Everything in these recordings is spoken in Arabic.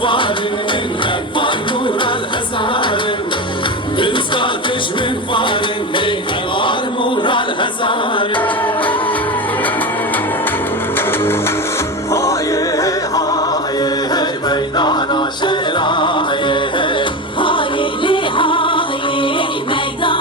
فارن فارنور الهزار بنسقطش من فارن فارنور الهزار هاي هاي ميدان شراي هاي لي هاي ميدان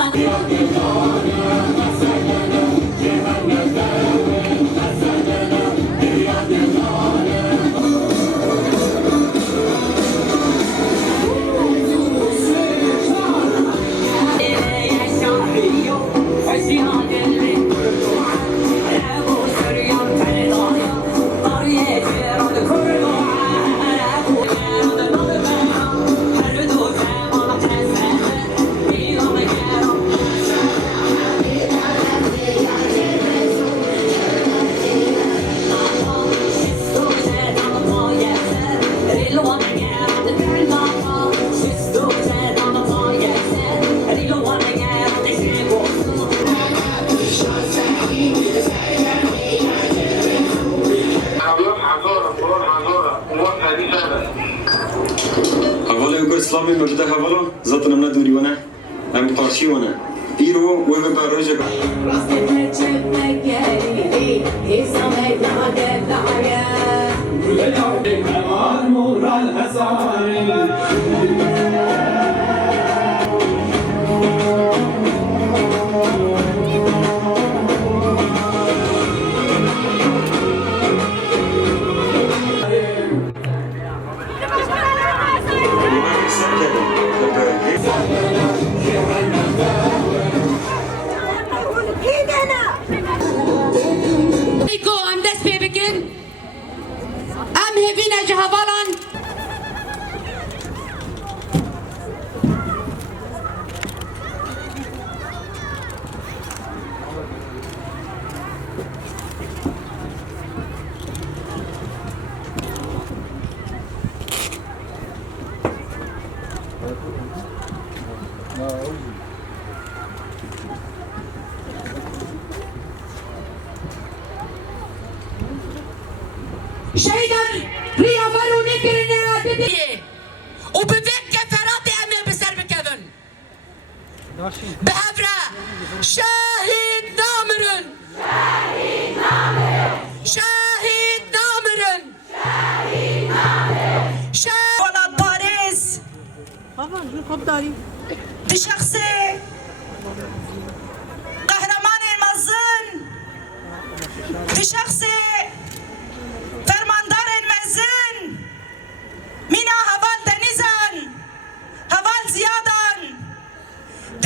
اسلامی مرده حوالا ذات نمنا دوری ونه هم قارشی ونه ایرو و به باروژه شيدا ريامرو نكرنا عددية وبفك كفراتي أمي بسر بكذن بهبرة شاهد نامرن شاهد نامرن شاهد نامرن شاهد نامرن شاهد ولا باريس دي شخصي قهرمان المزن دي شخصي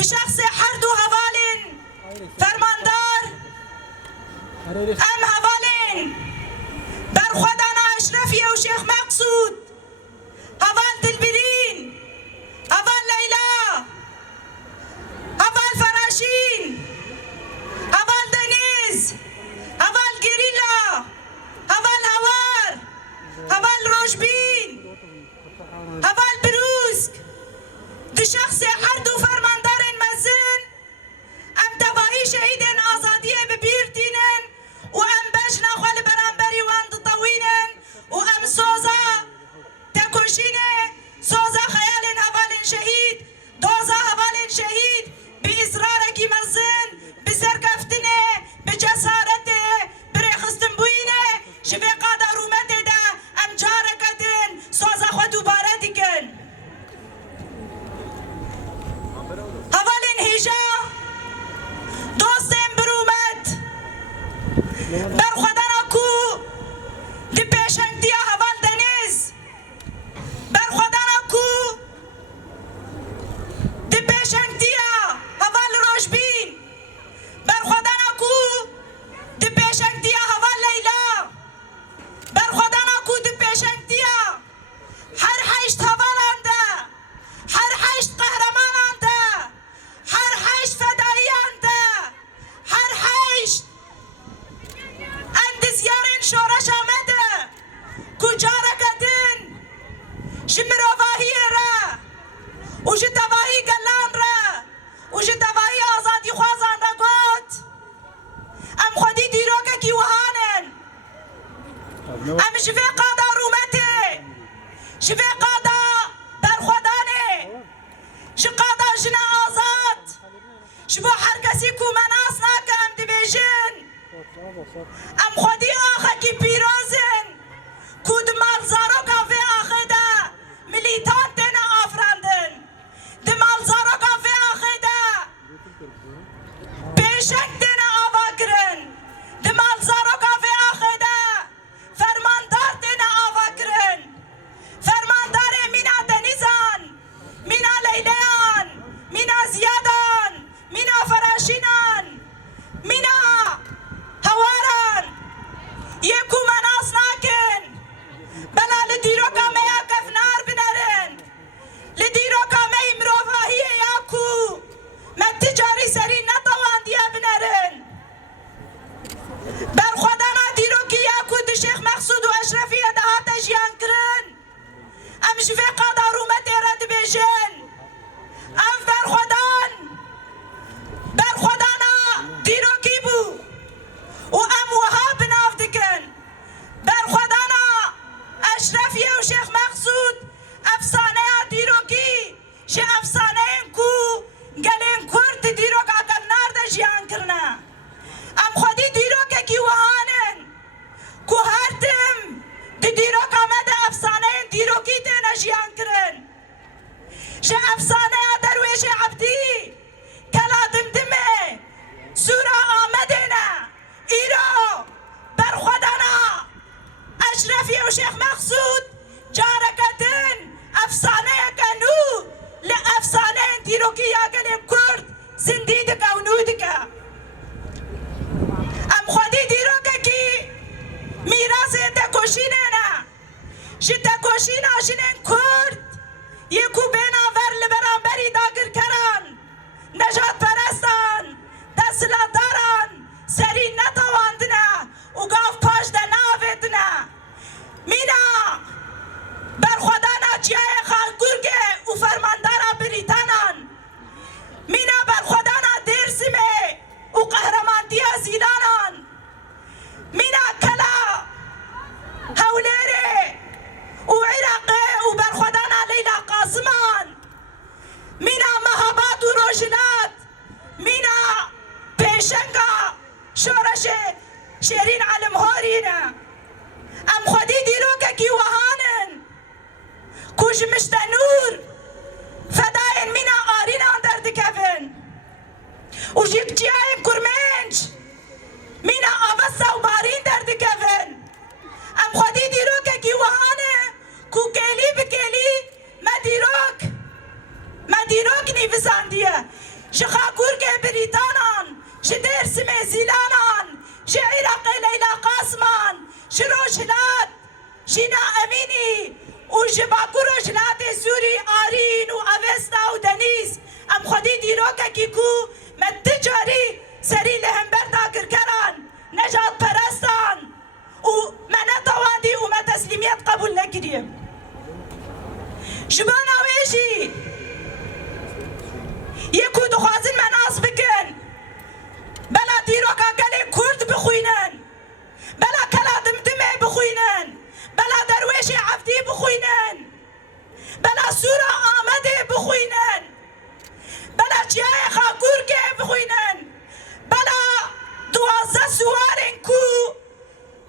شخص حردو هوالين فرماندار ام هوالين برخودانا اشرفیه و شیخ مقصود هوال دلبرین هوال لیلا هوال فراشین هوال دنیز هوال گریلا هوال هوار هوال روشبین هوال بروسک دو شخص حردو فرماندار شهيدين آزادية ببيرتينن وأم بجنا خال برانبري وأم تطوينن وأم سوزا تكوشينه سوزا خيال هوال شهيد دوزا هوال شهيد بإصرارك مزن بسرقفتنه بجسارته بريخستن بوينه شبه قادر رومته دا أم جاركتن سوزا خدو باردكن هوال هيجا دوستم برومد برخودن اکو دی پیشنگتیا هوال دنیز برخودن اکو دی پیشنگتیا هوال روشبین برخودن اکو دی پیشنگتیا هوال لیلا برخودن اکو دی پیشنگتیا هر حیشت هوال انده هر حیشت قهرمان انده هر حیشت فدایی انده هر حیشت اندزیارین شورش آمده کجا را کدین جمروواهی را و جتواهی گلان را و جتواهی آزادی خوازان را گوت ام خودی دیروکه کی وهانن ام جوی قادر رومته شوی قادا برخودانه شو قادا جنا آزاد شبو هر کسی کو مناس ناکم دبیجن ام خودی آخه کی پیروزن کود مالزارو کافه آخه دا ملیتان دینا آفراندن دی مالزارو کافه آخه دا پیشک دینا آوا کرن دی مالزارو کافه آخه دا فرماندار دینا آوا کرن فرماندار مینا دنیزان مینا لیلیان مینا زیادان مینا فراشینان مینا هواران یکو مناس ناکن بلا لدیرو کامه یا کفنار بنرن لدیرو کامه امروفاهی یاکو من تجاری سری نتوان دیا بنرن برخودانا دیرو کی یاکو دی شیخ مقصود و اشرفی دهات جیان کرن ام جوی قادر اومد ایرد بیجن ام برخودانا دیرو کی بو و ام وهاب ناف دکن برخودانا اشرفی و شیخ مقصود افسانه دیرو کی شه افسانه کو گلین کرد دیرو که اکم نارد جیان کرنا ام خودی دیرو که کی وهانن کو هرتم دی دیرو که مد افسانه دیرو کی دینا جیان کرن شه افسانه درویش عبدی کلا دمدمه سورا آمدنا ایرو برخودانا اشرفی و شیخ مقصود جارکتن افسانه کنو لافسانه دیرو کی یاگل کرد زندی دکا و نو دکا ام خودی دیرو که کی میراث تکوشینه نه شی تکوشینا شنین کرد یکو بینا ور لبرانبری داگر کران نجات پرستان دستلا داران سری نتواندنا و گاف پاش ده ناویدنا مینا برخودانا چیای خالگورگه و فرماندارا بریتانان مینا برخودانا دیرسیمه و قهرماندی زیدانان مینا کلا هولیره و عراقه و برخودانا لیلا قاسمان مینا مهابات و روشنات مینا پیشنگا شورش شیرین علم هورینا ام خودی دیرو که کی وهانن کوش مشتنور فداین مینا آرینان در دکفن و جیک جیاین کرمنج مینا آوستا و بارین در دکفن ام خودی دیرو که کی وهانه کو کلی بکلی مدیروک نیوزاندیه شخاکور که بریتانان شدرسم زیلانان شعراق لیلا قاسمان شروشلات شینا امینی و جباکو روشلات سوری آرین و اوستا و دنیز ام خودی دیروکه کی کو متجاری سری لهمبر داگر کران نجات پرستان و منتواندی و متسلیمیت قبول نگیریم شبانا ویشی یکو دخوازن مناس بکن بلا دیروکا گلی کرد بخوینن بلا کلا دمدمه بخوینن بلا درویش عبدی بخوینن بلا سورا آمده بخوینن بلا چیای خاکور که بخوینن بلا 12 سوارن کو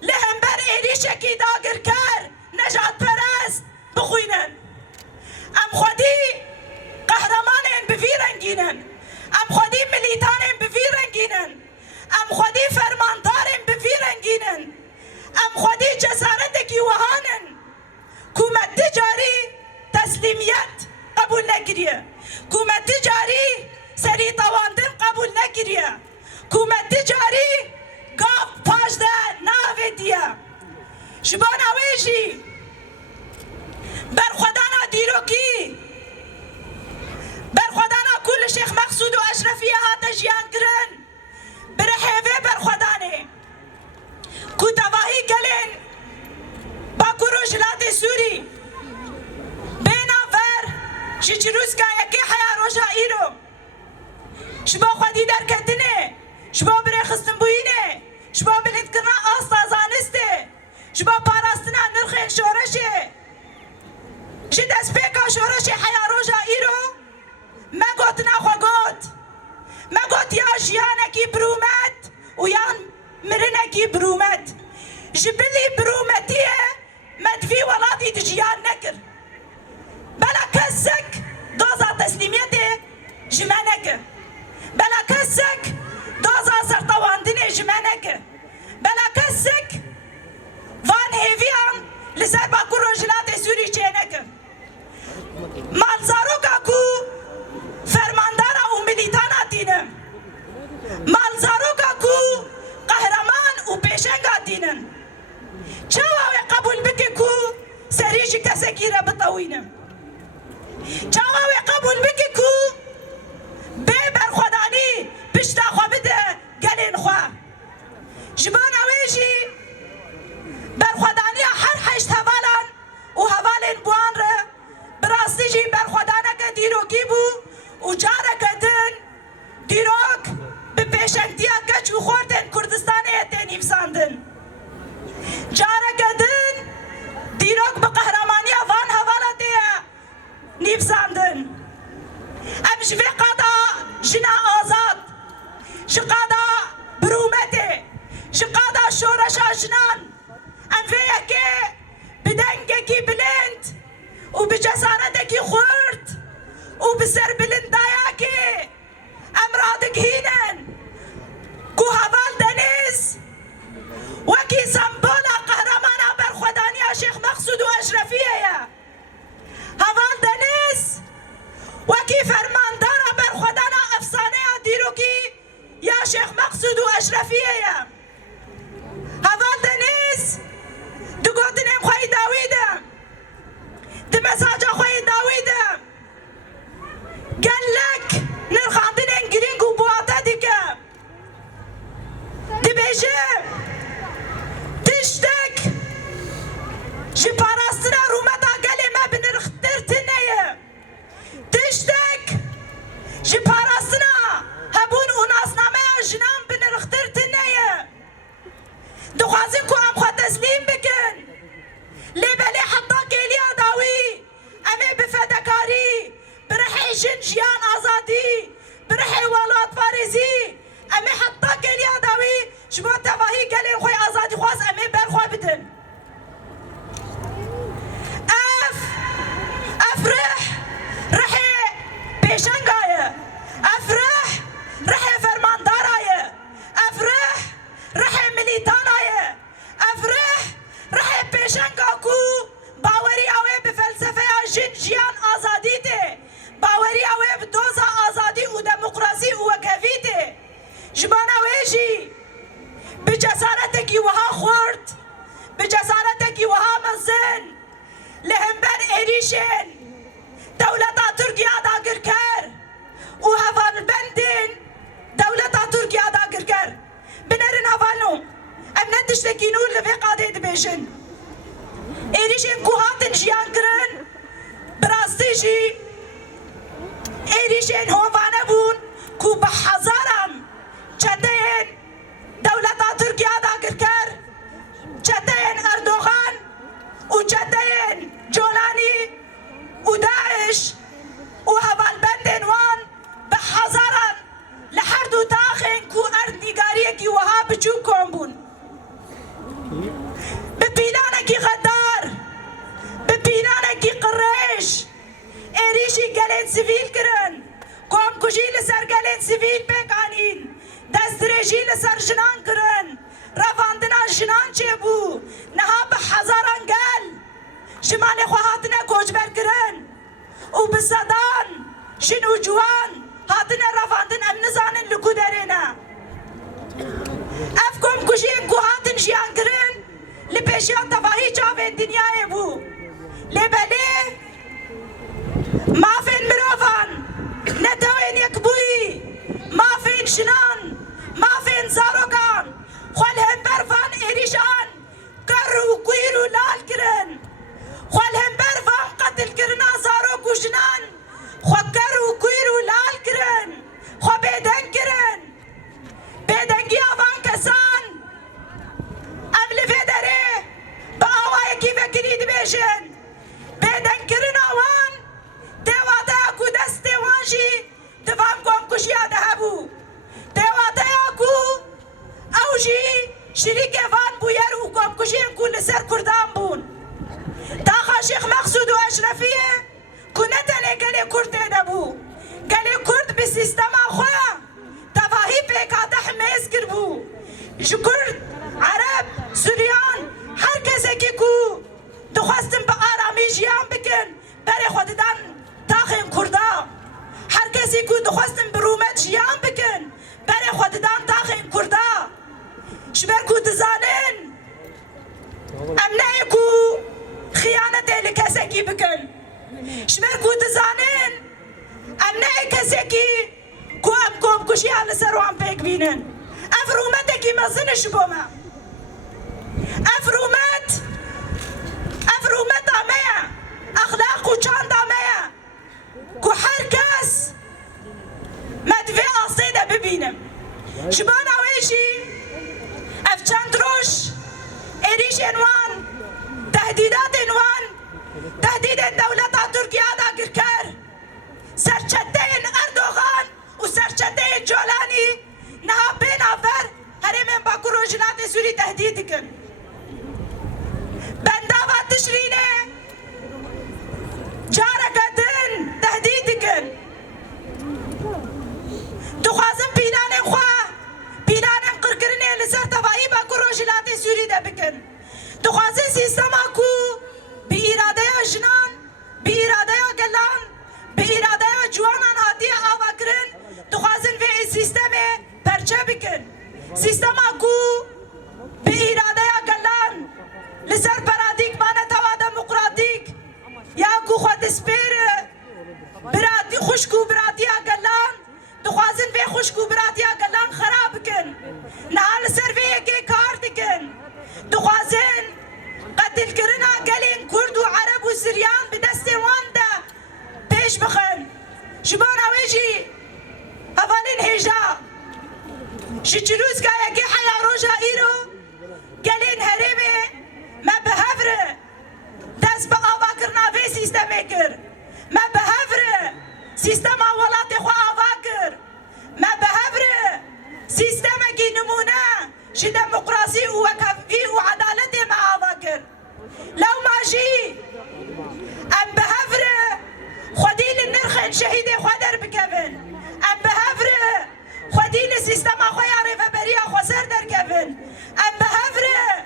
لهمبر ایریشه کی داگر کر نجات پرست بخوینن ام خودی قهرمانن بفیرنگینن ام خودی ملیتانن بفیرنگینن ام خودی فرماندارن بفیرنگینن ام خودی جسارت کی وهانن کومت تجاری تسلیمیت قبول نگیریه کومت تجاری سری تواندن قبول نگیریه کومت تجاری گاف پاش ده ناوه دیه شبان اویشی برخودانا دیروکی برخودانا کل شیخ مقصود و اشرفیه هاتا جیان کرن برحیوه برخودانه کو تواهی گلن باکو روشلات سوری بینا ور شجروز که یکی حیا روشا ایرو شبا خودی در کتنه شبا بره خستن بوینه شبا بلند کرنا آستا زانسته شبا پاراستنا نرخین شورشه شورشی حیا روژا ایرو مگوت نخواگوت مگوت یا جیانکی برومت و یا مرنکی برومت جبلی برومتیه مدفی ولاتی دجیان نکر بلا کسک دوزا تسلیمیت جمانک بلا کسک دوزا سرطواندن جمانک بلا کسک وان هیویان لسر باکو روجلات سوری چینک مالزاروکا کو فرماندارا و ملیتانا دینم مالزاروکا کو قهرمان و پیشنگا دینم چاواوی قبول بکی کو سریجی کسکی را بطوینم چاواوی قبول بکی کو بی برخودانی پشتا خوا بده گلین خوا جبان اویجی برخودانی هر حشت هوالان و هوالین بوان را براستی جی برخودانک دیروکی بو و جارک دن دیروک به پیشنگتیا کچ و خوردن کردستان ایتین ایفساندن جارک دن دیروک به قهرمانی وان حوالتیا نیفساندن ام جوی قادا جنا آزاد جقادا برومته جقادا شورشا جنان ام ویکی بدنگکی بلند و بجسارتکی خورد و بسر بلندایاکی امرادک هینن کو هوال دنیز وکی سمبولا قهرمانا برخودانی شیخ مقصود و اشرفیه یا هوال دنیز وکی فرماندارا برخودانا افسانه دیروکی یا شیخ مقصود و اشرفیه یا هوال دنیز دو گوتنیم خواهی داویدم دو مساجا خواهی داویدم گلک نرخاندن گرینگ و بواتا دیکم دی بیشم تشتک جی پاراستنا رومتا گلی ما بنرختر تنیه تشتک جی پاراستنا هبون و ناسنامه جنان بنرختر تنیه دخوازی کو ام خواه تسلیم بکن لیبلی حتی گلی داوی امی بفدکاری برحی جنجیان آزادی برحی والات فارزی امی حتی گلی داوی شما تواهی گلی خوی آزادی خواست امی برخواه بدن رحی پیشنگایه رحی فرماندارایه رحی ملیتانایه رحی پیشنگا کو باوری اوه به فلسفه جنجیان آزادی ده باوری اوه به دوزا آزادی و دموکراسی و وکفی ده جبان اوه جی به جسارتکی وها خورد به جسارتکی وها مزن لهمبر ایریشن دولتا ترکیه داگر کر و هفال بندن دولتا ترکیه داگر کر بنرن هفالنو ام ندشتکی نور لفی قاده دبیشن ایریشن کوهاتن جیان کرن براستی جی ایریشن هوانه بون کو به هزارم چتین دولتا ترکیه داگر کر چتین اردوغان و چتین جولانی و داعش و هوال بندن وان به هزارم لحر دو تاخن کو ارد نگاریه کی وها بچو کن بون به پیلانکی غدار به پیلانکی قریش ایریشی گلین سیویل کرن کام کشی لسر گلین سیویل بکانین دسترشی لسر جنان کرن رواندنا جنان چه بو نها به هزاران گل شمان خواهاتنا کوچبر کرن و بصدان شن و جوان هاتنا رواندن ام نزانن لکو درنا افکم کشیم کو هاتن جیان کرن لپیشیان تفاهی چاوین دنیای بو لبلی مافین مروفان ندوین یک بوی مافین شنان مافین زاروگان خوال هم برفان ایریشان گر و کویر و لال کرن خوال هم برفان قتل کرنا زارو و جنان خواه گر و کویر و لال کرن خواه بیدن کرن بیدنگی آوان کسان ام لفه داره با آوای کی فکری دبیشن بیدن کرن آوان كل سر كردان بون تاخا شيخ مقصود واشرفيه كنا تلقى كرد دبو قال كرد بسيستم اخويا تفاهي بك تحميز كربو شكرد عرب سوريان هر کسی که کو دخواستم به آرامی جیان بکن برای خوددان تاخین کردا هر کسی کو دخواستم به رومت جیان بکن برای خوددان تاخین کردا شبر کو دزانن امنه کو خیانت لکسی کی بکن شبر کو دزانن امنه کسی کی کو ام کوم کشی حال سروان پیک بینن افرومت کی مزنش بوما افرومت آمیا اخلاق و چاند آمیا که هر کس مدوی آسیده ببینم شبان آویشی اف چند روش ایریش انوان تهدیدات انوان تهدید دولت ترکیه دا گرکر سرچته اردوغان و سرچته جولانی نها بین آفر هرمین باکو روجنات سوری تهدید کن بنده و تشرینه جارکتن تهدید کن دخوازم پینان خواه پینان قرقرنه لسر تفایی باکو روجنات سوری ده بکن دخوازم سیستم اکو بی اراده جنان بی اراده گلان بی اراده جوانان هاتی آوا کرن دخوازم به سیستم پرچه بکن سیستم اکو بی اراده گلان لسر پرادیگمان توا دموکراتیک یا کو خود سپیر برادی خوشکو برادی گلان دخوازن به خوشکو برادی گلان خراب کن نهال سر به یکی کار دکن دخوازن قتل کرنا گلین کرد و عرب و سریان به دست وان ده پیش بخن شبان اویجی اولین هجا شچروز گایا که حیا روژا ایرو گلین هرمه ما بهفره دست به آوا کرنا به سیستم کر ما بهفره سیستم اولات خو آوا کر ما بهفره سیستم کی نمونه شی دموکراسی و وکفی و عدالت ما آوا کر لو ماشی ام بهفره خودی لنرخ شهید خودر بکفن ام بهفره خودی لسیستم خو یاره و بریا خو سر در کفن ام بهفره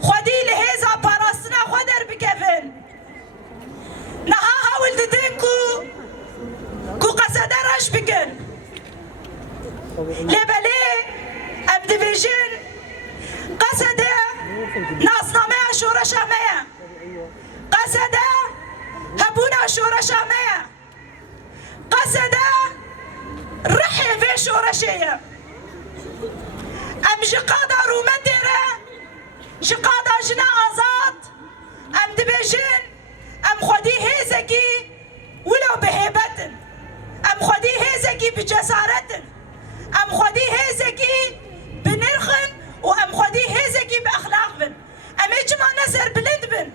خودی لهیزا پاراستنا خو در بکفن نها هاول ددن کو قصده رش بکن لبله ام دیویژن قصده ناسنامه شورش همه قصده هبونا شورش همه قصده رحي في شورشية ام جقادا رومتيرة جقادا جنا آزاد ام دبيجن ام خدي هيزكي ولو بهيبتن ام خدي هيزكي بجسارتن ام خدي هيزكي بنرخن وام خدي هيزكي باخلاق بن ام اجمعنا سر بلند بن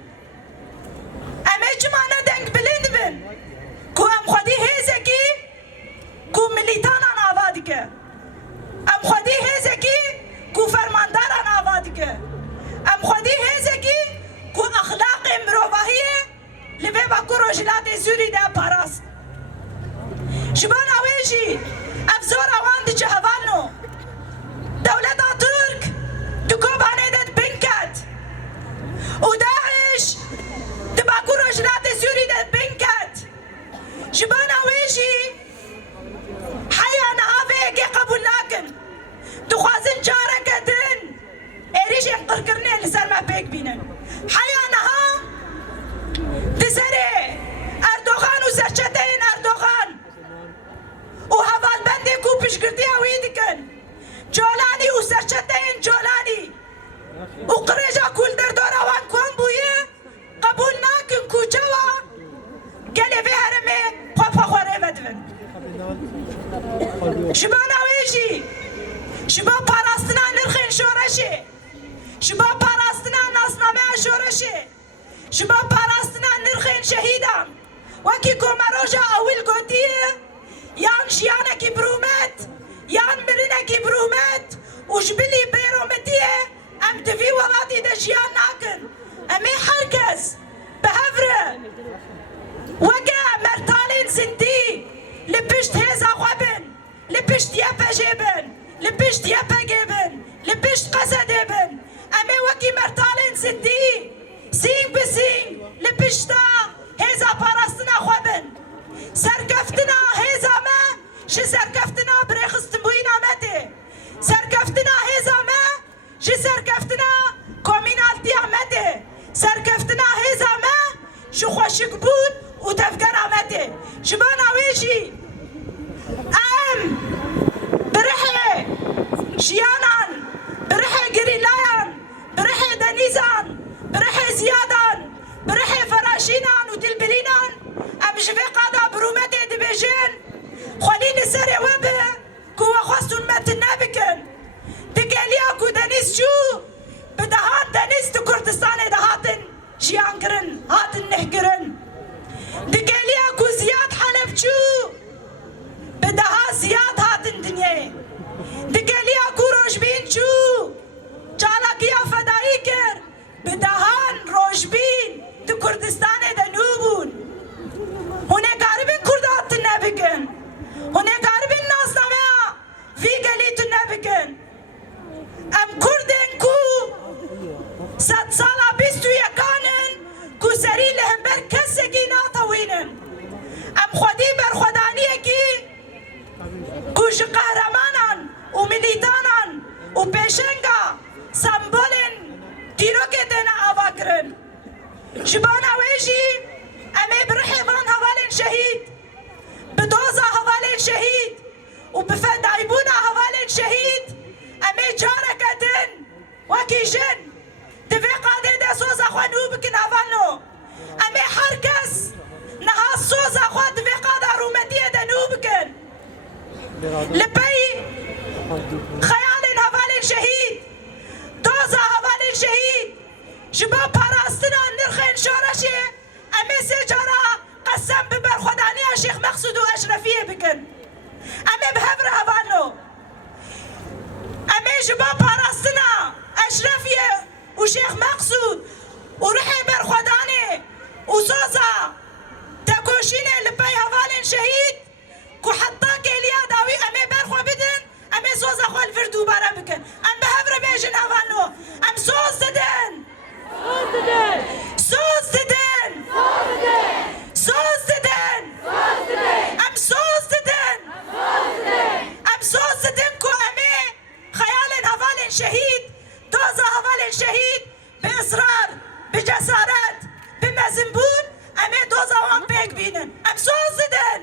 ام اجمعنا دنگ بلند بن كو ام خدي هيزكي کو ملیتانان آباد که ام خودی هزکی کو فرمانداران آباد که ام خودی هزکی کو اخلاق مروباهیه لبه با کو روجلات سوری ده پاراست شبان آویجی افزور آوان دی چه هوانو دولت ترک دکو بانه دد بنکت و داعش دی با کو روجلات سوری ده بنکت شبان آویجی حيا نهافي كي قبول لكن تخوازن جارك دين إيريش ينقرقرني لسر ما بيك بينن حيا نها تسري أردوغان وسرشتين أردوغان وهفال بندي كو بشكرتي ويدكن جولاني وسرشتين جولاني وقريجا كل دردورا وان كون بويه قبول لكن كو جوا قالي في هرمي خوفا خوري بدفن شبان اویجی شبا پاراستنا نرخین شورشه شبا پاراستنا ناسنامه شورشه شبا پاراستنا نرخین شهیدان وکی کومروجا اول گوتیه یان شیانه کی برومت یان مرینه کی برومت وجبلی بیرومتیه ام تفي ولاتي دجيان ناكن امي حركز بهفره وقع مرتالين زندي لبشت هيزا غبن لبشت يابا جيبن لبشت يابا جيبن لبشت قسد جيبن امي وقي مرتالين زندي سين بسين لبشتا هيزا باراستنا غبن سرقفتنا هيزا ما شي سرقفتنا بريخست بوينا متي سرقفتنا هيزا ما شي سرقفتنا كومينالتي متي سرقفتنا هيزا ما شو خوشك بود وتفكر عمتي شبانا ويجي ام برحي شيانان برحي قريلايان برحي دنيزان برحي زيادان برحي فراشينان ودلبلينان ام جفي قادا برومتي دبيجين خليني سري وبه كوا خواستون متنا بكن دقاليا كو دنيز شو بدهان دنيز تو كردستان دهاتن شيان كرن هاتن نحكرن دقاليا كو زياد حلب شو بدها زياد هاتن دنيا دقاليا كو روشبين شو جالاكيا فدائي كر بدهان روشبين تو كردستان دنوبون هونه قاربين كردات النبكن هونه قاربين ناس نميا في قليت النبكن ام كردن كو 100 سالا بيستو يكانن كو سري لهم بر كسكي ناطوينن ام خودي بر خدانيه كي كوش قهرمانان وميليتانان وبيشنگا سمبولن ديروكي دينا آواكرن جبانا ويجي امي برحي فان هوالين شهيد بدوزا هوالين شهيد وبفدايبونا هوالين شهيد امي جاركتن وكيجن دفي قادي دا سوزا خوانو بكن هوالنو امي حركس نها سوزا خوان دفي قادا رومتية دا نوبكن لبي خيال هوالين شهيد دوزا هوالين شهيد جبا باراستنا نرخين شورشي امي سجارة قسم ببر خدانية شيخ مقصود واشرفية بكن امي بهبر هوالنو امي جبا باراستنا اشرفية وشيخ مقصود ورحي بر خداني وصوصا تكوشيني لبي هوالين شهيد كو حطا كيليا داوي امي برخوا بدن امي صوصا خو الفردو بارا بكن ام بهبر بيجن هوالنو ام صوص ددن صوص ددن صوص ددن ام صوص ددن ام صوص ددن كو امي خيال هوالين شهيد دوزا هوالين شهيد بإصرار بجسارات بمزنبون امي دوزا وان بيك بينن ام صوص ددن